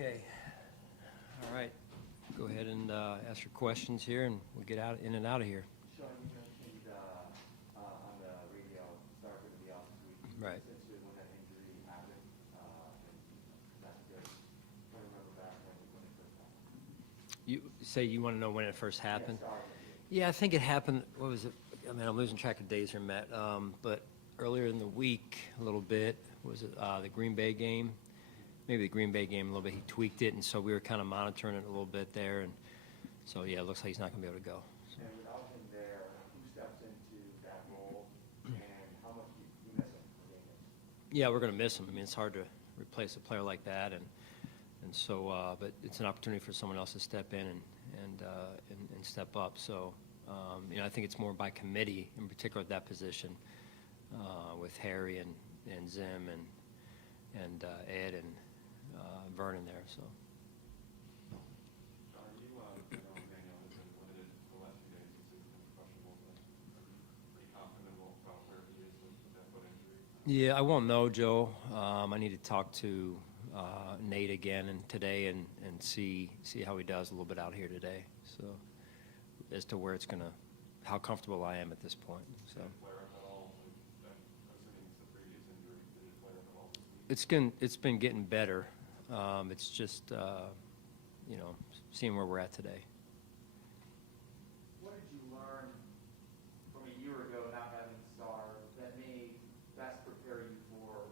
Okay. All right. Go ahead and ask your questions here, and we'll get in and out of here. Sean, you mentioned on the radio, start of the off week, Right. essentially when that injury happened, and that's good. Trying to remember back when it first happened. You say you want to know when it first happened? Yeah, start. Yeah, I think it happened. What was it? I mean, I'm losing track of days here, Matt. But earlier in the week, a little bit, was it the Green Bay game? Maybe the Green Bay game a little bit. He tweaked it, and so we were kind of monitoring it a little bit there. And so, yeah, it looks like he's not going to be able to go. So. And without him there, who steps into that role, and how much do you miss him for game days? Yeah, we're going to miss him. I mean, it's hard to replace a player like that, and so, but it's an opportunity for someone else to step in and step up. So, I think it's more by committee, in particular at that position, with Harry and Zim and Ed and Vernon there. So. Are you, Daniel, has been limited the last few days since he's been questionable, but pretty confident about where he is with that foot injury? Yeah, I won't know, Joe. I need to talk to Nate again today and see how he does a little bit out here today. So, as to where it's gonna, how comfortable I am at this point. So. Did it flare up at all? Assuming it's the previous injury, did it flare up at all this week? It's been getting better. It's just seeing where we're at today. What did you learn from a year ago not having Star that may best prepare you for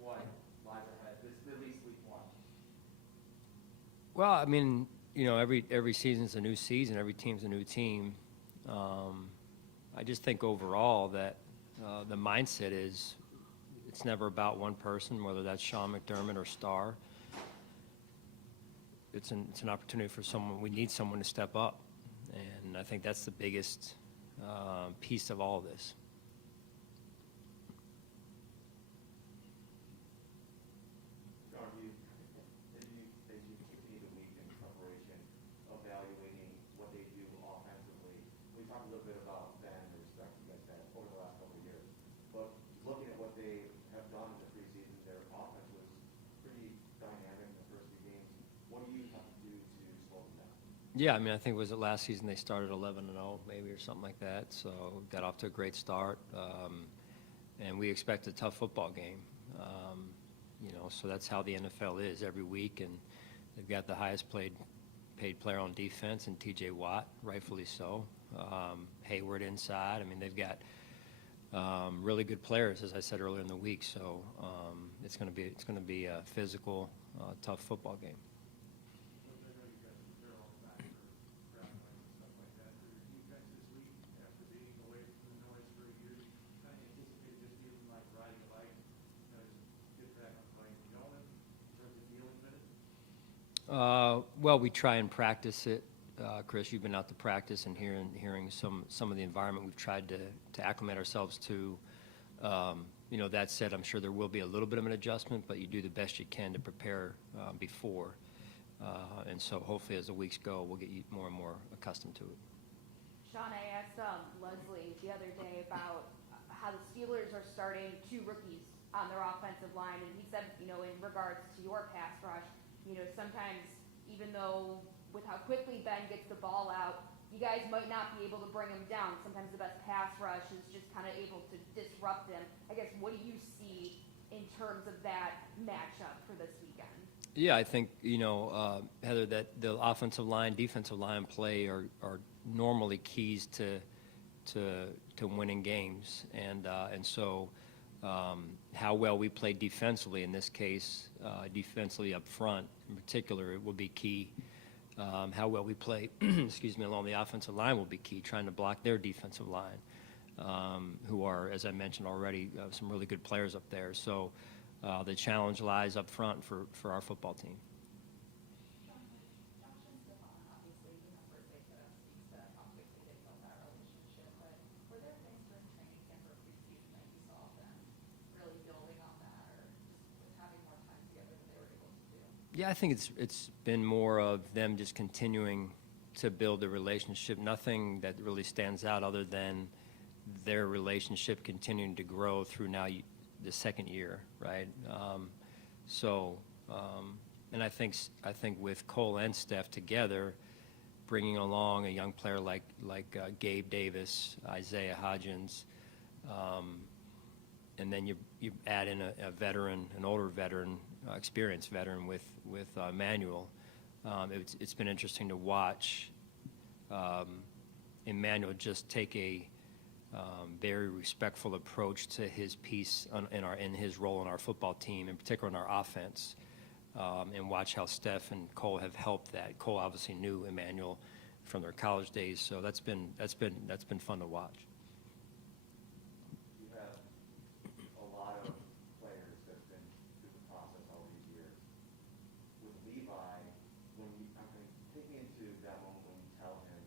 what lies ahead, at least week one? Well, I mean, every season's a new season. Every team's a new team. I just think overall that the mindset is it's never about one person, whether that's Sean McDermott or Star. It's an opportunity for someone. We need someone to step up, and I think that's the biggest piece of all of this. Sean, as you continue the week in preparation, evaluating what they do offensively, we talked a little bit about Ben and the respect you guys had over the last couple of years. But looking at what they have done in the preseason, their offense was pretty dynamic in the first few games. What do you have to do to slow them down? Yeah, I mean, I think it was it last season they started 11-0 maybe or something like that. So got off to a great start, and we expect a tough football game. So that's how the NFL is every week, and they've got the highest paid player on defense, and T.J. Watt, rightfully so. Hayward inside. I mean, they've got really good players, as I said earlier in the week. So it's going to be a physical, tough football game. Well, we try and practice it. Chris, you've been out to practice and hearing some of the environment we've tried to acclimate ourselves to. That said, I'm sure there will be a little bit of an adjustment, but you do the best you can to prepare before. And so hopefully as the weeks go, we'll get you more and more accustomed to it. Sean, I asked Leslie the other day about how the Steelers are starting 2 rookies on their offensive line, and he said, in regards to your pass rush, sometimes even though with how quickly Ben gets the ball out, you guys might not be able to bring him down. Sometimes the best pass rush is just kind of able to disrupt him. I guess, what do you see in terms of that matchup for this weekend? Yeah, I think, Heather, that the offensive line, defensive line play are normally keys to winning games. And so how well we play defensively in this case, defensively up front in particular, it will be key. How well we play, along the offensive line will be key, trying to block their defensive line, who are, as I mentioned already, some really good players up there. So the challenge lies up front for our football team. Yeah, I think it's been more of them just continuing to build a relationship. Nothing that really stands out other than their relationship continuing to grow through now the second year, right? And I think with Cole and Steph together, bringing along a young player like Gabe Davis, Isaiah Hodgins, and then you add in a veteran, an older veteran, experienced veteran with Emmanuel. It's been interesting to watch Emmanuel just take a very respectful approach to his piece in his role in our football team, in particular in our offense, and watch how Steph and Cole have helped that. Cole obviously knew Emmanuel from their college days, so that's been fun to watch. You have a lot of players that's been through the process all these years. With Levi, take me into that moment when you tell him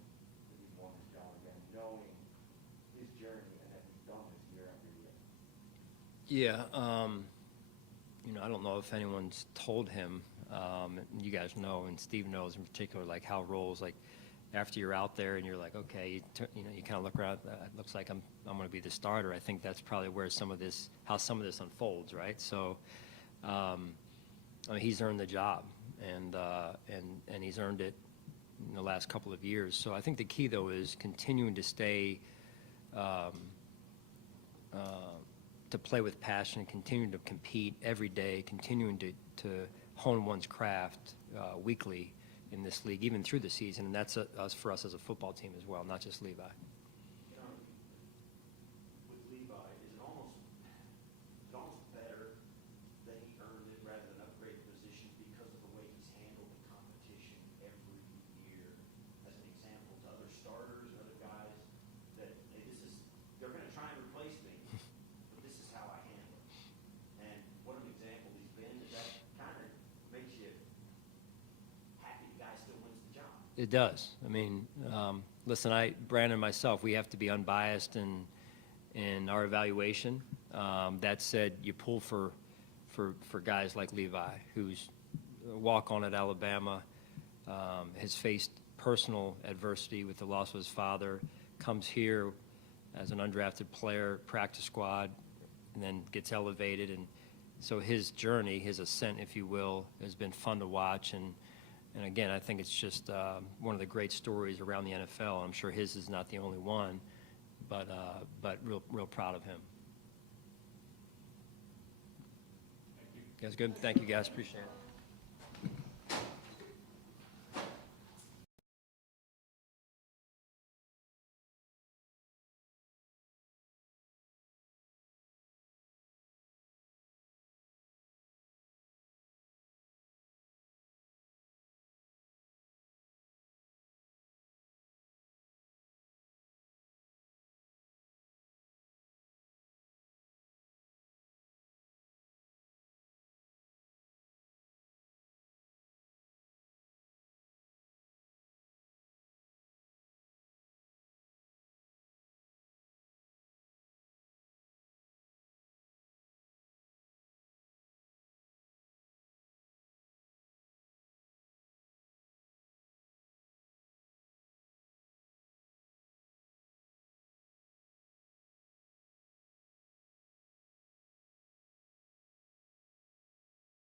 that he's won his job again, knowing his journey and that he's done this year after year. Yeah, I don't know if anyone's told him. You guys know, and Steve knows in particular, like how roles like after you're out there and you're like, okay, you kind of look around. It looks like I'm going to be the starter. I think that's probably where some of this unfolds, right? So, he's earned the job, and he's earned it in the last couple of years. So I think the key though is continuing to stay. To play with passion, continuing to compete every day, continuing to hone one's craft weekly in this league, even through the season, and that's for us as a football team as well, not just Levi. Sean, with Levi, is it almost better that he earned it rather than upgrade positions because of the way he's handled the competition every year? As an example to other starters, other guys, that hey, they're going to try and replace me, but this is how I handle it. And what an example he's been. That kind of makes you happy the guy still wins the job. It does. I mean, listen, Brandon and myself, we have to be unbiased in our evaluation. That said, you pull for guys like Levi, who's a walk-on at Alabama, has faced personal adversity with the loss of his father, comes here as an undrafted player, practice squad, and then gets elevated. And so his journey, his ascent, if you will, has been fun to watch. And again, I think it's just one of the great stories around the NFL. I'm sure his is not the only one, but real proud of him. Thank you. Guys, good. Thank you, guys. Appreciate it.